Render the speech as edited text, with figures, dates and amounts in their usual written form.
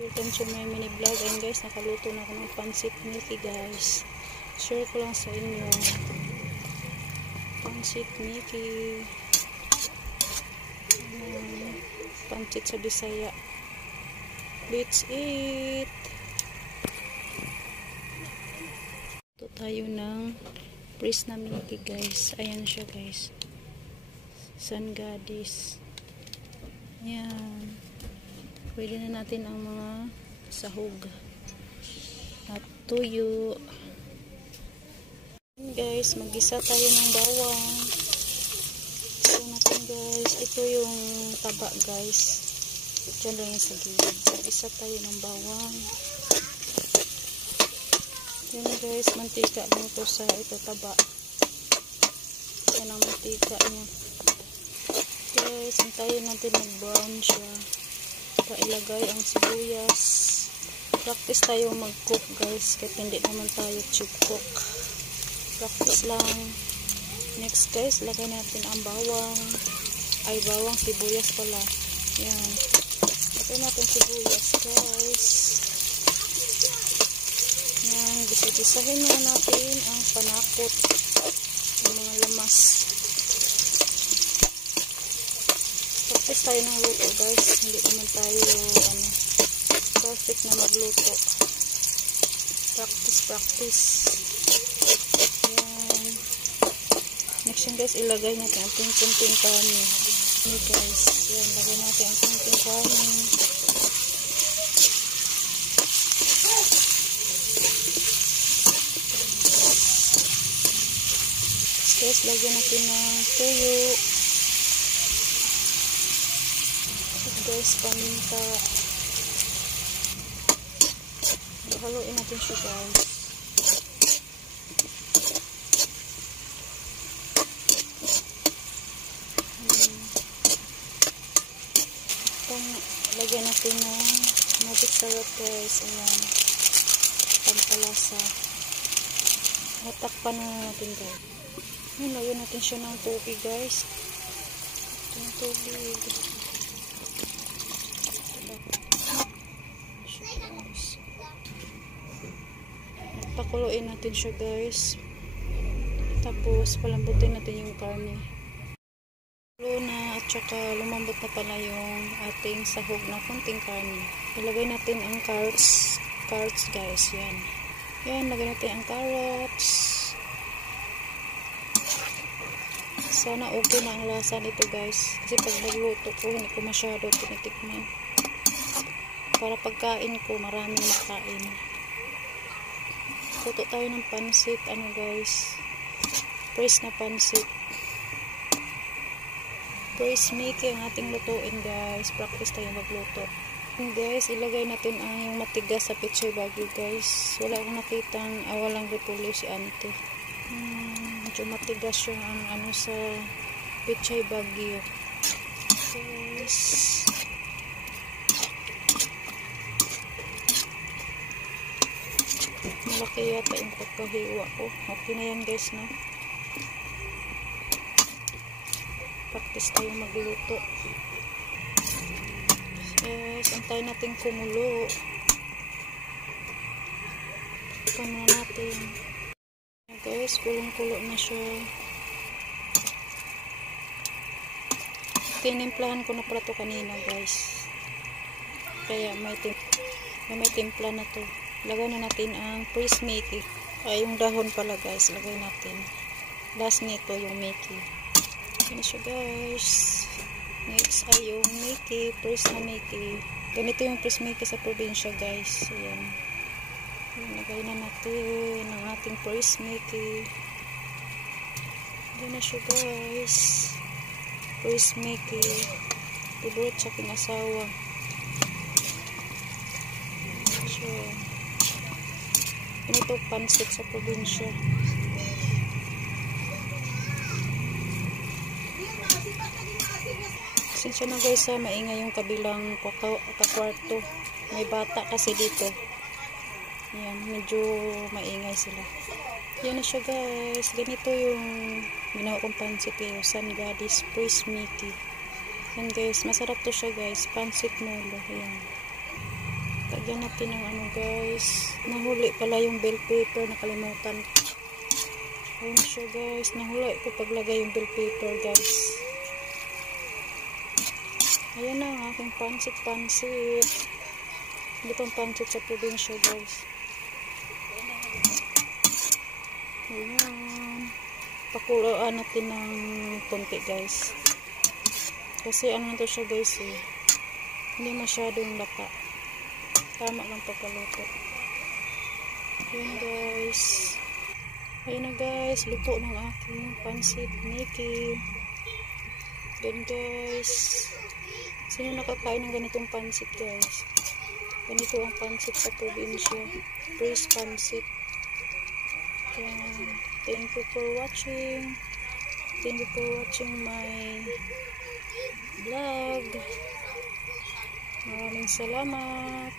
Welcome to my mini vlog. Ayun guys, nakaluto na ako ng pancit Mickey guys. Share ko lang sa inyo. Pancit Mickey. Pancit sa Bisaya. Let's eat! Ito tayo ng press na Mickey guys. Ayan siya guys. Sun Goddess. Ayan. Pwede na natin ang mga sahog at tuyo. Guys, mag-isa tayo ng bawang. Isa natin guys. Ito yung taba guys. Diyan lang yung sa gilid. Mag-isa tayo ng bawang. Yan guys, mantika lang ito sa ito taba. Yan ang mantika niya. Guys, hintayin natin mag-brown siya. Ilagay ang sibuyas. Practice tayo mag-cook guys, kahit hindi naman tayo cheap cook. Practice lang. Next guys, lagay natin ang bawang. Bawang, sibuyas pala. Yan. Lagay natin sibuyas guys. Yan. Gisa-gisahin na natin ang panakot. Yung mga lamas. Practice tayo ng luto guys, hindi naman tayo perfect na magluto. Practice. Yan. Next yun guys, ilagay natin ang kunting kanin. Yan guys, yan, lagay natin ang kunting kanin. Guys, lagyan natin ng tuyo. Guys, paminta. Haluin natin siya guys. Lagyan natin ng magic syrup guys. Ayan. Pampalasa. Natakpan na natin guys. Lagyan natin siya ng tubig guys. Ito yung tubig. Pakuluin natin siya guys. Tapos palambutin natin yung karne. Kulo na at saka lumambot na pala yung ating sahog na kunting karne. Ilagay natin ang carrots guys. Yan. Yan, lagay natin ang carrots. Sana okay na ang lasa nito guys. Kasi pag nagluto ko, hindi ko masyado tinitikman. Para pagkain ko, maraming makain. Luto tayo ng pansit, guys, press na pansit. Press Mickey ang ating lutuin guys. Practice tayo magluto. And guys, ilagay natin ang yung matigas sa pechay bagyo guys. Wala akong nakitang walang repolyo si ante. Medyo matigas siya ang sa pechay bagyo guys. Malaki yata yung pagkahiwa ko. Okay na yan guys, no? Practice tayo magluto. Yes, antayin natin kumulo. Takpan na natin. Guys, kulong-kulo na siya. Tinimplahan ko na pala to kanina guys. Kaya may timpla na to. Lagay na natin ang press Mickey. Yung dahon pala guys, lagay natin. Last nito yung Mickey. Yan siya guys. Next ay yung Mickey, press na Mickey. Ganito yung press Mickey sa probinsya guys. Ayan. Lagay na natin ang ating press Mickey. Yan na siya guys. Press Mickey. Favorite sa aking asawa. So, ito pansit sa probinsya. Sinsya na guys maingay yung kabilang kakwarto. May bata kasi dito. Yan, medyo maingay sila. Yan na siya guys. Ganito yung ginawa kong pansit yung Sun Goddess Press Mickey. Yan guys, masarap to siya guys. Pansit molo. Yan. Lagyan natin ng ano guys. Nahuli pala yung bell pepper. Nakalimutan. Ayun siya guys. Nahuli ko paglagay yung bell pepper guys. Ayan na ang aking pansit-pansit. Hindi pang pansit sa probinsya guys. Ayan. Pakuloan natin ng konti guys. Kasi ano to siya guys eh. Hindi masyadong lapa. Tama lang pagkaluto. Ayan guys. Ayan na guys. Luto ng aking pansit Mickey. Ayan guys. Sino nakakain ng ganitong pansit guys? Ganito ang pansit sa probinsya. Fresh pansit. Ayan. Thank you for watching. Thank you for watching my vlog. Maraming salamat.